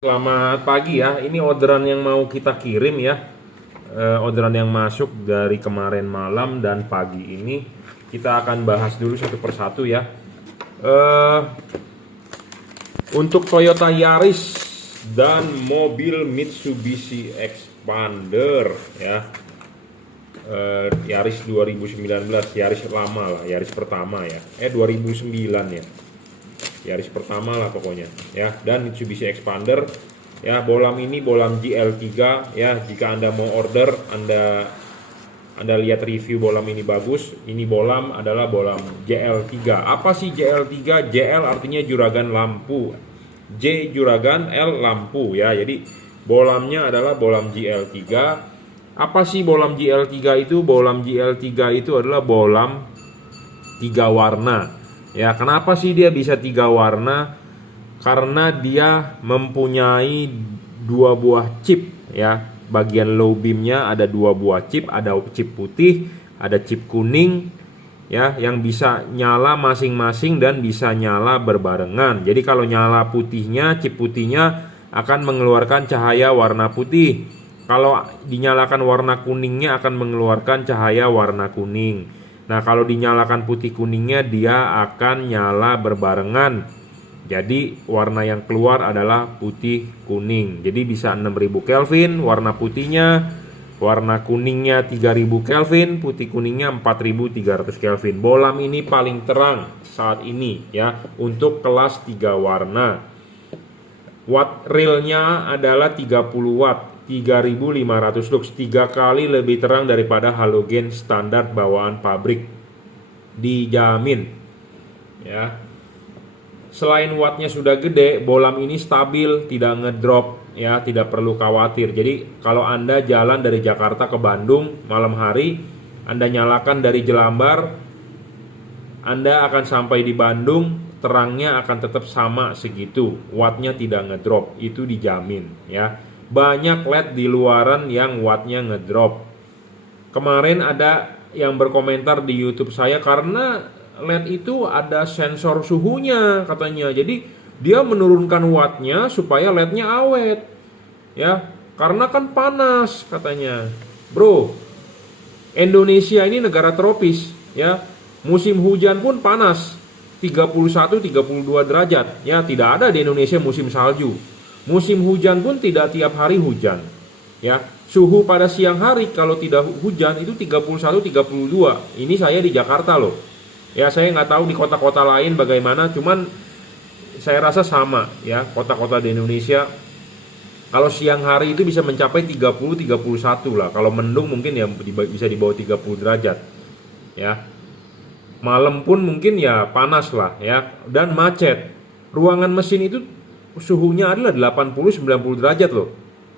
Selamat pagi ya. Ini orderan yang mau kita kirim ya. Orderan yang masuk dari kemarin malam dan pagi ini. Kita akan bahas dulu satu persatu ya. Eh, untuk Toyota Yaris dan mobil Mitsubishi Expander ya. Yaris 2019, Yaris lama lah, Yaris pertama ya. 2009 ya. Yaris pertama lah pokoknya ya. Dan Mitsubishi Expander ya. Bolam ini bolam GL3 ya. Jika Anda mau order, Anda lihat review bolam ini bagus. Ini bolam adalah bolam JL3. Apa sih JL3? JL artinya juragan lampu, J juragan, L lampu ya. Jadi bolamnya adalah bolam GL3. Apa sih bolam GL3 itu? Bolam GL3 itu adalah bolam 3 warna. Ya, kenapa sih dia bisa 3 warna? Karena dia mempunyai 2 buah chip ya. Bagian low beamnya ada 2 buah chip, ada chip putih, ada chip kuning ya, yang bisa nyala masing-masing dan bisa nyala berbarengan. Jadi kalau nyala putihnya, chip putihnya akan mengeluarkan cahaya warna putih. Kalau dinyalakan warna kuningnya akan mengeluarkan cahaya warna kuning. Nah, kalau dinyalakan putih kuningnya dia akan nyala berbarengan. Jadi warna yang keluar adalah putih kuning. Jadi bisa 6000 Kelvin warna putihnya, warna kuningnya 3000 Kelvin, putih kuningnya 4300 Kelvin. Bolam ini paling terang saat ini ya untuk kelas 3 warna. Watt realnya adalah 30 watt. 3500 lux, 3 kali lebih terang daripada halogen standar bawaan pabrik, dijamin ya. Selain wattnya sudah gede, bolam ini stabil, tidak ngedrop ya, tidak perlu khawatir. Jadi kalau Anda jalan dari Jakarta ke Bandung malam hari, Anda nyalakan dari Jelambar, Anda akan sampai di Bandung, terangnya akan tetap sama segitu, wattnya tidak ngedrop, itu dijamin ya. Banyak LED di luaran yang wattnya ngedrop. Kemarin ada yang berkomentar di YouTube saya karena LED itu ada sensor suhunya katanya. Jadi dia menurunkan wattnya supaya LED-nya awet. Ya, karena kan panas katanya. Bro, Indonesia ini negara tropis ya. Musim hujan pun panas. 31-32 derajat. Ya, tidak ada di Indonesia musim salju. Musim hujan pun tidak tiap hari hujan. Ya, suhu pada siang hari kalau tidak hujan itu 31-32. Ini saya di Jakarta loh. Ya, saya nggak tahu di kota-kota lain bagaimana, cuman saya rasa sama ya, kota-kota di Indonesia. Kalau siang hari itu bisa mencapai 30-31 lah. Kalau mendung mungkin ya bisa di bawah 30 derajat. Ya. Malam pun mungkin ya panas lah ya, dan macet. Ruangan mesin itu suhunya adalah 80-90 derajat loh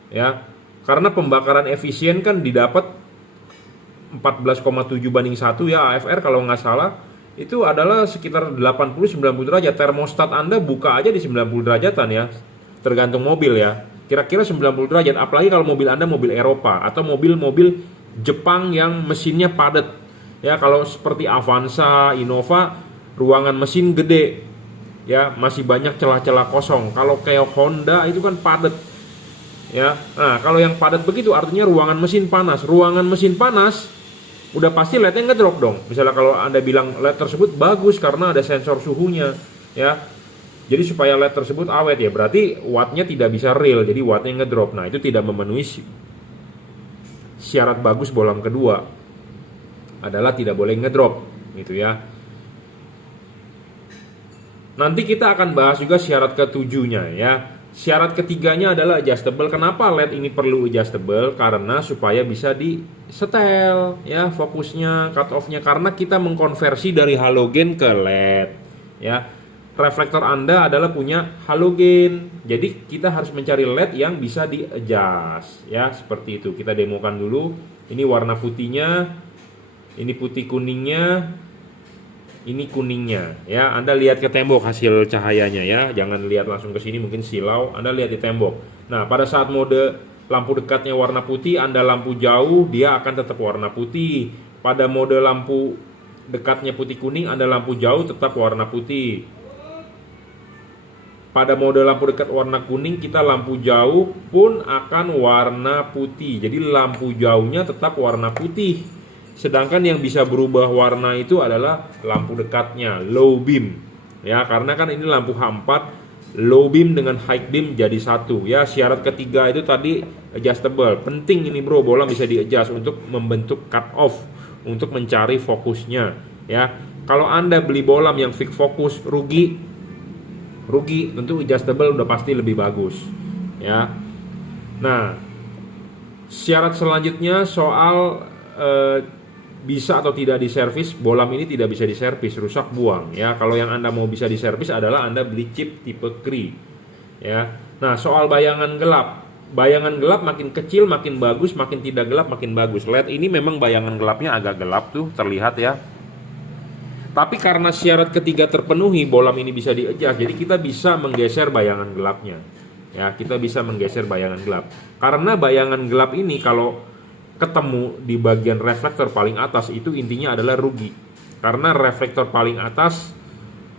ya, karena pembakaran efisien kan didapat 14,7/1 ya. AFR kalau nggak salah itu adalah sekitar 80-90 derajat. Termostat Anda buka aja di 90 derajatan ya, tergantung mobil ya, kira-kira 90 derajat. Apalagi kalau mobil Anda mobil Eropa atau mobil-mobil Jepang yang mesinnya padat ya. Kalau seperti Avanza, Innova, ruangan mesin gede ya, masih banyak celah-celah kosong. Kalau kayak Honda itu kan padat ya. Nah, kalau yang padat begitu artinya ruangan mesin panas. Ruangan mesin panas udah pasti LED-nya ngedrop dong. Misalnya kalau Anda bilang LED tersebut bagus karena ada sensor suhunya ya. Jadi supaya LED tersebut awet ya, berarti wattnya tidak bisa real, jadi wattnya ngedrop. Nah, itu tidak memenuhi syarat bagus bolam kedua, adalah tidak boleh ngedrop gitu ya. Nanti kita akan bahas juga syarat ketujuhnya ya. Syarat ketiganya adalah adjustable. Kenapa LED ini perlu adjustable? Karena supaya bisa di setel ya, fokusnya, cut off-nya. Karena kita mengkonversi dari halogen ke LED ya. Reflektor Anda adalah punya halogen. Jadi kita harus mencari LED yang bisa di adjust ya, seperti itu. Kita demokan dulu. Ini warna putihnya, ini putih kuningnya, ini kuningnya ya. Anda lihat ke tembok hasil cahayanya ya, jangan lihat langsung ke sini, mungkin silau. Anda lihat di tembok. Nah, pada saat mode lampu dekatnya warna putih, Anda lampu jauh, dia akan tetap warna putih. Pada mode lampu dekatnya putih kuning, Anda lampu jauh tetap warna putih. pada mode lampu dekat warna kuning, kita lampu jauh pun akan warna putih. Jadi lampu jauhnya tetap warna putih. Sedangkan yang bisa berubah warna itu adalah lampu dekatnya, low beam. Ya, karena kan ini lampu H4, low beam dengan high beam jadi satu. Ya, syarat ketiga itu tadi adjustable. Penting ini bro, bola bisa di-adjust untuk membentuk cut off, untuk mencari fokusnya. Ya, kalau Anda beli bolam yang fix fokus rugi, tentu adjustable udah pasti lebih bagus. Ya, nah syarat selanjutnya soal bisa atau tidak diservis. Bolam ini tidak bisa diservis, rusak buang. Ya, kalau yang Anda mau bisa diservis adalah Anda beli chip tipe Cree. Ya, nah soal bayangan gelap makin kecil makin bagus, makin tidak gelap makin bagus. LED ini memang bayangan gelapnya agak gelap tuh, terlihat ya. Tapi karena syarat ketiga terpenuhi, bolam ini bisa di-adjust. Jadi kita bisa menggeser bayangan gelapnya. Ya, kita bisa menggeser bayangan gelap. Karena bayangan gelap ini kalau ketemu di bagian reflektor paling atas, itu intinya adalah rugi. Karena reflektor paling atas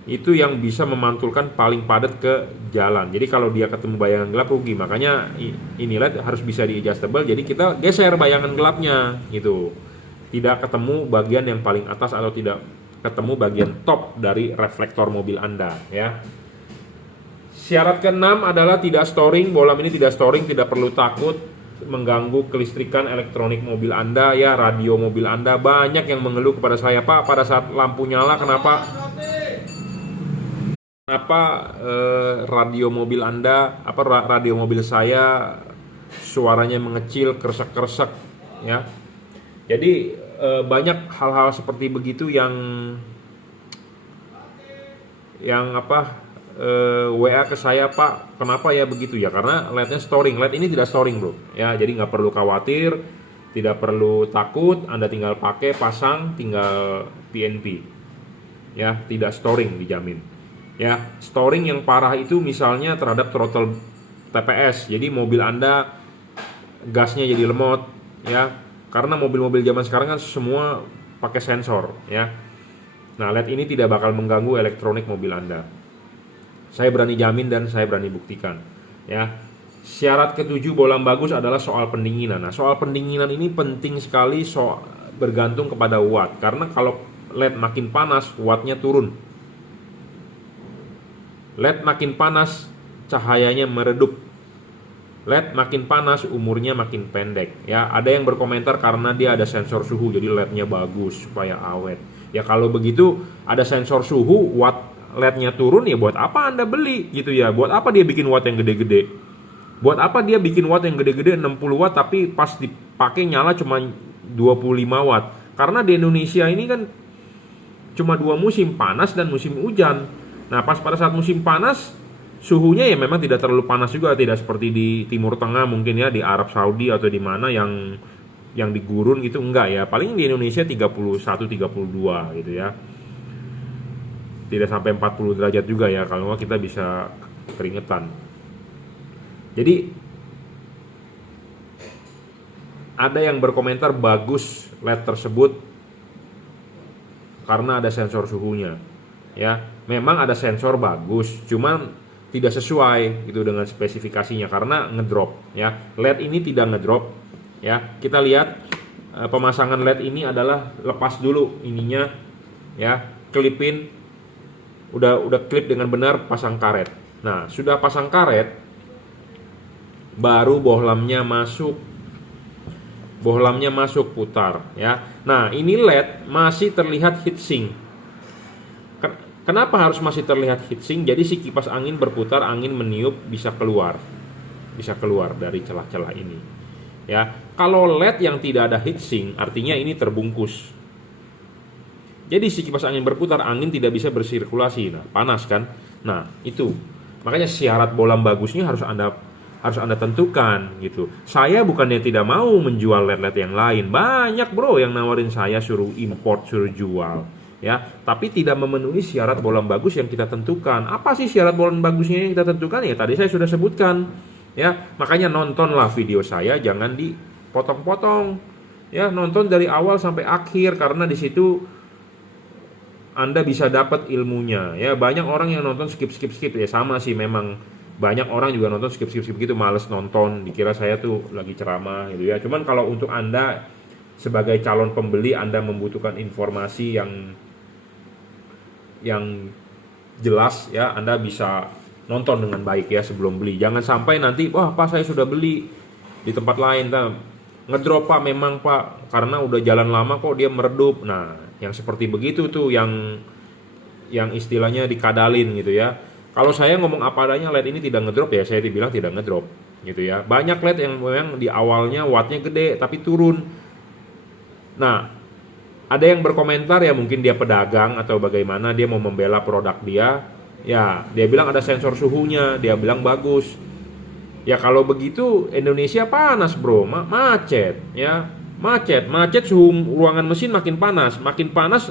itu yang bisa memantulkan paling padat ke jalan. Jadi kalau dia ketemu bayangan gelap rugi. Makanya ini LED harus bisa di-adjustable. Jadi kita geser bayangan gelapnya gitu. Tidak ketemu bagian yang paling atas atau tidak ketemu bagian top dari reflektor mobil Anda ya. Syarat keenam adalah tidak storing. Bolam ini tidak storing, tidak perlu takut mengganggu kelistrikan elektronik mobil Anda ya, radio mobil Anda. Banyak yang mengeluh kepada saya, Pak, pada saat lampu nyala kenapa radio mobil Anda, radio mobil saya suaranya mengecil, kresek-kresek ya. Jadi banyak hal-hal seperti begitu yang WA ke saya, Pak, kenapa ya begitu ya? Karena LED-nya storing. LED ini tidak storing bro ya, jadi nggak perlu khawatir, tidak perlu takut. Anda tinggal pakai, pasang, tinggal PNP ya, tidak storing, dijamin ya. Storing yang parah itu misalnya terhadap throttle TPS, jadi mobil Anda gasnya jadi lemot ya. Karena mobil-mobil zaman sekarang kan semua pakai sensor ya. Nah, LED ini tidak bakal mengganggu elektronik mobil Anda. Saya berani jamin dan saya berani buktikan ya. Syarat ketujuh bolam bagus adalah soal pendinginan. Nah, soal pendinginan ini penting sekali, bergantung kepada watt. Karena kalau LED makin panas, wattnya turun. LED makin panas, cahayanya meredup. LED makin panas, umurnya makin pendek ya. Ada yang berkomentar karena dia ada sensor suhu, jadi LED-nya bagus supaya awet. Ya kalau begitu ada sensor suhu, watt LED-nya turun, ya buat apa Anda beli gitu ya? Buat apa dia bikin watt yang gede-gede? Buat apa dia bikin watt yang gede-gede 60 watt tapi pas dipakai nyala cuma 25 watt? Karena di Indonesia ini kan cuma 2 musim, panas dan musim hujan. Nah, pas pada saat musim panas suhunya ya memang tidak terlalu panas juga, tidak seperti di Timur Tengah mungkin ya, di Arab Saudi atau di mana yang di gurun gitu, enggak ya. Paling di Indonesia 31 32 gitu ya. Tidak sampai 40 derajat juga ya, kalau nggak kita bisa keringetan. Jadi ada yang berkomentar bagus LED tersebut karena ada sensor suhunya. Ya, memang ada sensor bagus, cuman tidak sesuai gitu dengan spesifikasinya karena ngedrop ya. LED ini tidak ngedrop ya. Kita lihat pemasangan LED ini adalah lepas dulu ininya ya, klipin, udah klip dengan benar, pasang karet. Nah, sudah pasang karet baru bohlamnya masuk putar ya. Nah, ini LED masih terlihat heatsink. Kenapa harus masih terlihat heatsink? Jadi si kipas angin berputar, angin meniup, bisa keluar dari celah-celah ini. Ya, kalau LED yang tidak ada heatsink, artinya ini terbungkus. Jadi si kipas angin berputar, angin tidak bisa bersirkulasi. Nah, panas kan? Nah, itu. Makanya syarat bolam bagusnya harus Anda tentukan gitu. Saya bukannya tidak mau menjual LED-LED yang lain. Banyak bro yang nawarin saya suruh import, suruh jual. Ya, tapi tidak memenuhi syarat bolam bagus yang kita tentukan. Apa sih syarat bolam bagusnya yang kita tentukan? Ya tadi saya sudah sebutkan. Ya, makanya nontonlah video saya, jangan dipotong-potong. Ya, nonton dari awal sampai akhir karena di situ Anda bisa dapat ilmunya ya. Banyak orang yang nonton skip ya, sama sih memang. Banyak orang juga nonton skip gitu, males nonton, dikira saya tuh lagi ceramah gitu ya. Cuman kalau untuk Anda sebagai calon pembeli, Anda membutuhkan informasi yang jelas ya, Anda bisa nonton dengan baik ya sebelum beli. Jangan sampai nanti, wah Pak saya sudah beli di tempat lain, ngedrop Pak, memang Pak, karena udah jalan lama kok dia meredup. Nah, yang seperti begitu tuh yang istilahnya dikadalin gitu ya. Kalau saya ngomong apa adanya, LED ini tidak ngedrop ya, saya dibilang tidak ngedrop gitu ya. Banyak LED yang memang di awalnya wattnya gede tapi turun. Nah, ada yang berkomentar ya, mungkin dia pedagang atau bagaimana, dia mau membela produk dia. Ya, dia bilang ada sensor suhunya, dia bilang bagus. Ya kalau begitu Indonesia panas bro, macet ya. Macet suhu ruangan mesin makin panas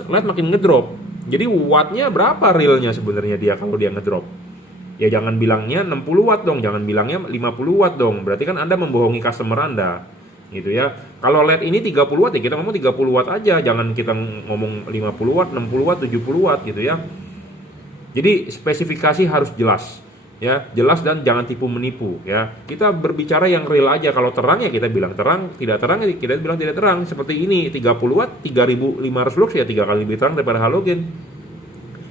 LED makin ngedrop. Jadi wattnya berapa realnya sebenarnya dia kalau dia ngedrop? Ya jangan bilangnya 60 watt dong, jangan bilangnya 50 watt dong. Berarti kan Anda membohongi customer Anda. Gitu ya. Kalau LED ini 30 watt ya kita ngomong 30 watt aja, jangan kita ngomong 50 watt, 60 watt, 70 watt gitu ya. Jadi spesifikasi harus jelas. Ya, jelas dan jangan tipu menipu ya. Kita berbicara yang real aja. Kalau terang ya kita bilang terang, tidak terang ya kita bilang tidak terang. Seperti ini 30 watt 3500 lux ya 3 kali lebih terang daripada halogen.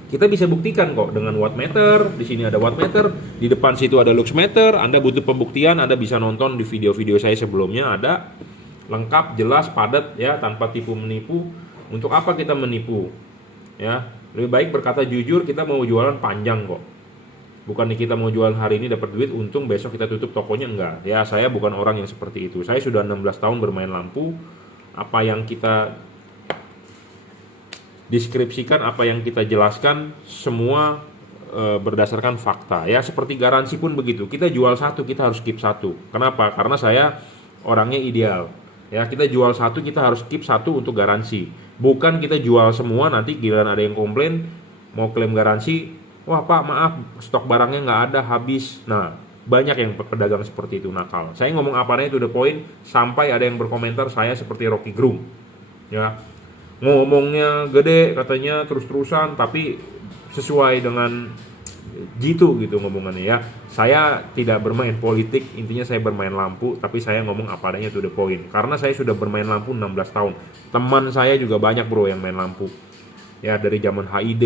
Kita bisa buktikan kok dengan wattmeter. Di sini ada wattmeter, di depan situ ada luxmeter. Anda butuh pembuktian, Anda bisa nonton di video-video saya sebelumnya, ada lengkap, jelas, padat ya, tanpa tipu menipu. Untuk apa kita menipu? Ya, lebih baik berkata jujur, kita mau jualan panjang kok. Bukan kita mau jual hari ini dapat duit, untung besok kita tutup tokonya, enggak. Ya, saya bukan orang yang seperti itu. Saya sudah 16 tahun bermain lampu. Apa yang kita deskripsikan, apa yang kita jelaskan semua berdasarkan fakta. Ya, seperti garansi pun begitu. Kita jual satu, kita harus keep satu. Kenapa? Karena saya orangnya ideal. Ya, kita jual satu, kita harus keep satu untuk garansi. Bukan kita jual semua, nanti giliran ada yang komplain mau klaim garansi, wah Pak maaf stok barangnya nggak ada, habis. Nah, banyak yang pedagang seperti itu nakal. Saya ngomong apa adanya, itu the point. Sampai ada yang berkomentar saya seperti Rocky Gerung ya, ngomongnya gede katanya terus-terusan tapi sesuai dengan jitu gitu ngomongannya ya. Saya tidak bermain politik, intinya saya bermain lampu, tapi saya ngomong apa adanya, to the point. Karena saya sudah bermain lampu 16 tahun. Teman saya juga banyak bro yang main lampu ya, dari zaman HID,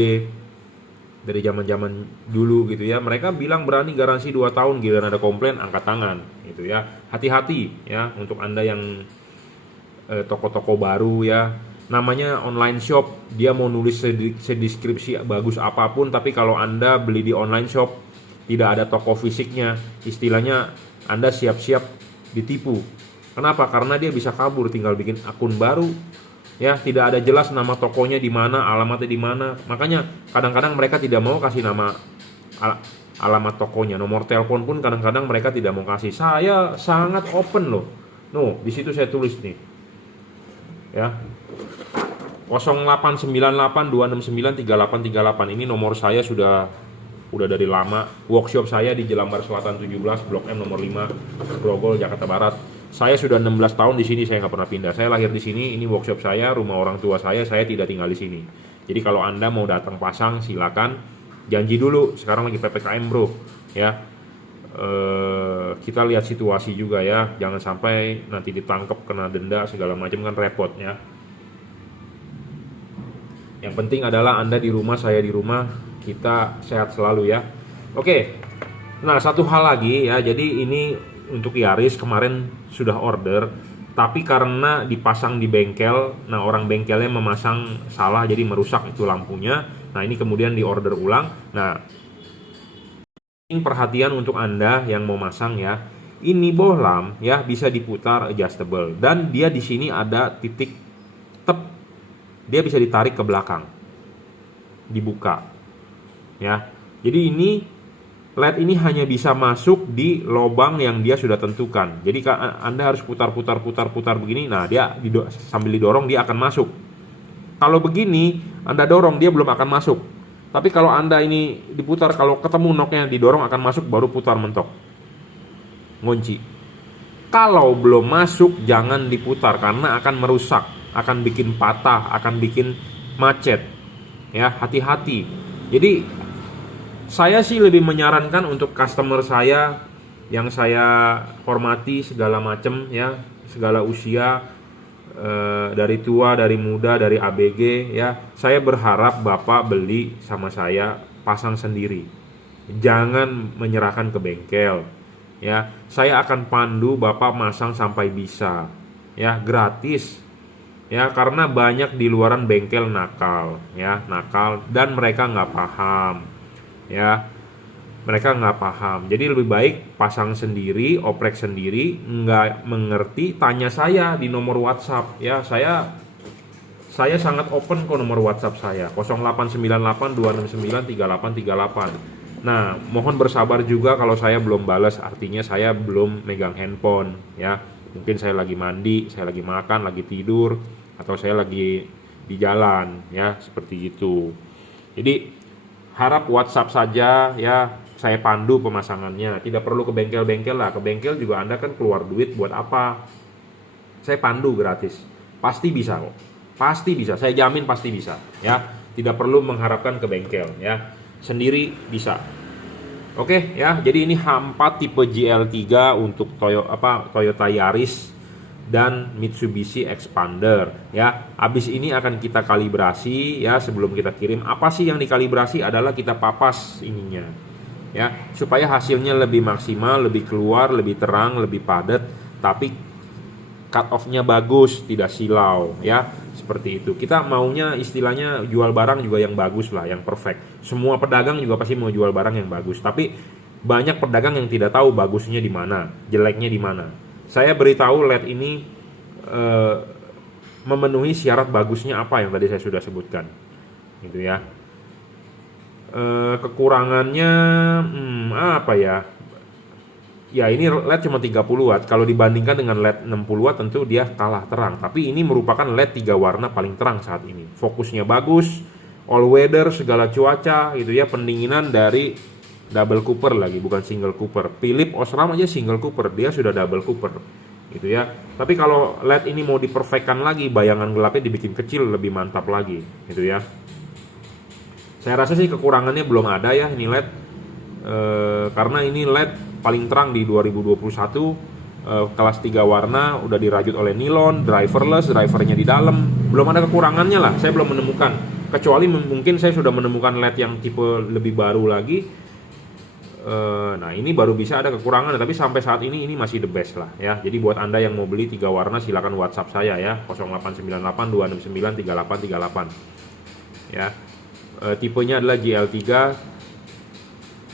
dari zaman-zaman dulu gitu ya. Mereka bilang berani garansi 2 tahun, giliran ada komplain angkat tangan gitu ya. Hati-hati ya untuk Anda yang toko-toko baru ya. Namanya online shop, dia mau nulis sedeskripsi bagus apapun, tapi kalau Anda beli di online shop tidak ada toko fisiknya, istilahnya Anda siap-siap ditipu. Kenapa? Karena dia bisa kabur, tinggal bikin akun baru. Ya, tidak ada jelas nama tokonya di mana, alamatnya di mana. Makanya kadang-kadang mereka tidak mau kasih nama alamat tokonya, nomor telepon pun kadang-kadang mereka tidak mau kasih. Saya sangat open loh. No, di situ saya tulis nih. Ya. 089826938838. Ini nomor saya sudah dari lama. Workshop saya di Jelambar Selatan 17, Blok M nomor 5, Grogol, Jakarta Barat. Saya sudah 16 tahun di sini, saya nggak pernah pindah. Saya lahir di sini, ini workshop saya, rumah orang tua saya tidak tinggal di sini. Jadi kalau Anda mau datang pasang, silakan. Janji dulu, sekarang lagi PPKM bro. Ya, kita lihat situasi juga ya. Jangan sampai nanti ditangkap, kena denda segala macam, kan repot ya. Yang penting adalah Anda di rumah, saya di rumah, kita sehat selalu ya. Oke. Nah, satu hal lagi ya. Jadi ini untuk Yaris kemarin sudah order, tapi karena dipasang di bengkel, nah orang bengkelnya memasang salah jadi merusak itu lampunya. Nah, ini kemudian diorder ulang. Nah, ini perhatian untuk Anda yang mau masang ya. Ini bohlam ya bisa diputar adjustable, dan dia di sini ada titik tep. Dia bisa ditarik ke belakang, dibuka ya. Jadi ini LED ini hanya bisa masuk di lubang yang dia sudah tentukan. Jadi Anda harus putar begini. Nah, dia sambil didorong dia akan masuk. Kalau begini Anda dorong dia belum akan masuk. Tapi kalau Anda ini diputar, kalau ketemu knocknya didorong akan masuk, baru putar mentok, ngunci. Kalau belum masuk jangan diputar karena akan merusak, akan bikin patah, akan bikin macet ya, hati-hati. Jadi saya sih lebih menyarankan untuk customer saya yang saya hormati segala macam ya, segala usia, dari tua, dari muda, dari ABG ya. Saya berharap Bapak beli sama saya pasang sendiri. Jangan menyerahkan ke bengkel. Ya, saya akan pandu Bapak masang sampai bisa. Ya, gratis. Ya, karena banyak di luaran bengkel nakal, ya, nakal dan mereka nggak paham. Ya, mereka nggak paham. Jadi lebih baik pasang sendiri, oprek sendiri. Nggak mengerti, tanya saya di nomor WhatsApp ya. Saya sangat open kok nomor WhatsApp saya 0898 269 3838. Nah, mohon bersabar juga kalau saya belum balas, artinya saya belum megang handphone ya. Mungkin saya lagi mandi, saya lagi makan, lagi tidur, atau saya lagi di jalan ya, seperti itu. Jadi harap WhatsApp saja ya, saya pandu pemasangannya. Tidak perlu ke bengkel-bengkel lah. Ke bengkel juga Anda kan keluar duit buat apa? Saya pandu gratis. Pasti bisa kok. Pasti bisa. Saya jamin pasti bisa ya. Tidak perlu mengharapkan ke bengkel ya. Sendiri bisa. Oke ya. Jadi ini H4 tipe GL3 untuk Toyota Yaris dan Mitsubishi Expander ya. Habis ini akan kita kalibrasi ya, sebelum kita kirim. Apa sih yang dikalibrasi adalah kita papas ininya ya, supaya hasilnya lebih maksimal, lebih keluar, lebih terang, lebih padat, tapi cut off-nya bagus, tidak silau ya. Seperti itu. Kita maunya istilahnya jual barang juga yang bagus lah, yang perfect. Semua pedagang juga pasti mau jual barang yang bagus, tapi banyak pedagang yang tidak tahu bagusnya di mana, jeleknya di mana. Saya beritahu LED ini memenuhi syarat bagusnya apa yang tadi saya sudah sebutkan, gitu ya. Kekurangannya apa ya? Ya ini LED cuma 30 watt. Kalau dibandingkan dengan LED 60 watt tentu dia kalah terang. Tapi ini merupakan LED 3 warna paling terang saat ini. Fokusnya bagus, all weather, segala cuaca gitu ya. Pendinginan dari double cooper lagi, bukan single cooper. Philips Osram aja single cooper, dia sudah double cooper gitu ya. Tapi kalau LED ini mau diperfectkan lagi, bayangan gelapnya dibikin kecil, lebih mantap lagi gitu ya. Saya rasa sih kekurangannya belum ada ya ini LED, karena ini LED paling terang di 2021, kelas 3 warna, udah dirajut oleh nilon, driverless, drivernya di dalam. Belum ada kekurangannya lah, saya belum menemukan. Kecuali mungkin saya sudah menemukan LED yang tipe lebih baru lagi. Nah ini baru bisa ada kekurangan, tapi sampai saat ini masih the best lah ya. Jadi buat Anda yang mau beli 3 warna silakan WhatsApp saya ya, 0898 269 3838 ya. Tipenya adalah GL3,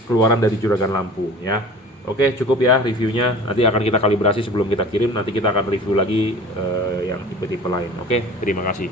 keluaran dari juragan lampu ya. Oke, cukup ya reviewnya. Nanti akan kita kalibrasi sebelum kita kirim. Nanti kita akan review lagi yang tipe-tipe lain. Oke, terima kasih.